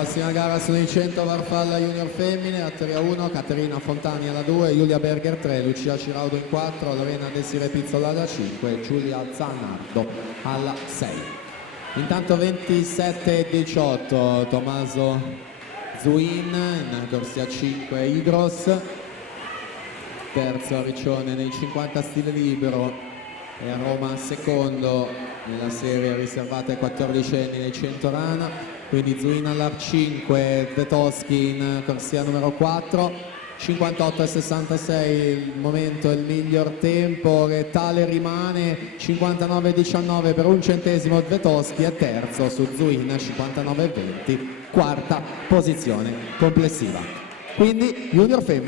Prossima gara sono i 100 Farfalla Junior Femmine, Atteria 1, Caterina Fontani alla 2, Giulia Berger 3, Lucia Ciraudo in 4, Lorena Desire Pizzola alla 5, Giulia Zanardo alla 6. Intanto 27-18 Tommaso Zuin in corsia 5 Idros, terzo a Riccione nei 50 stile libero e a Roma secondo nella serie riservata ai 14enni nei 100 rana. Quindi Zuin all'Ar5, Vetoschi in corsia numero 4, 58-66 il momento, il miglior tempo che tale rimane, 59-19 per un centesimo Vetoschi è terzo su Zuin, 59-20, quarta posizione complessiva. Quindi Junior Femmine.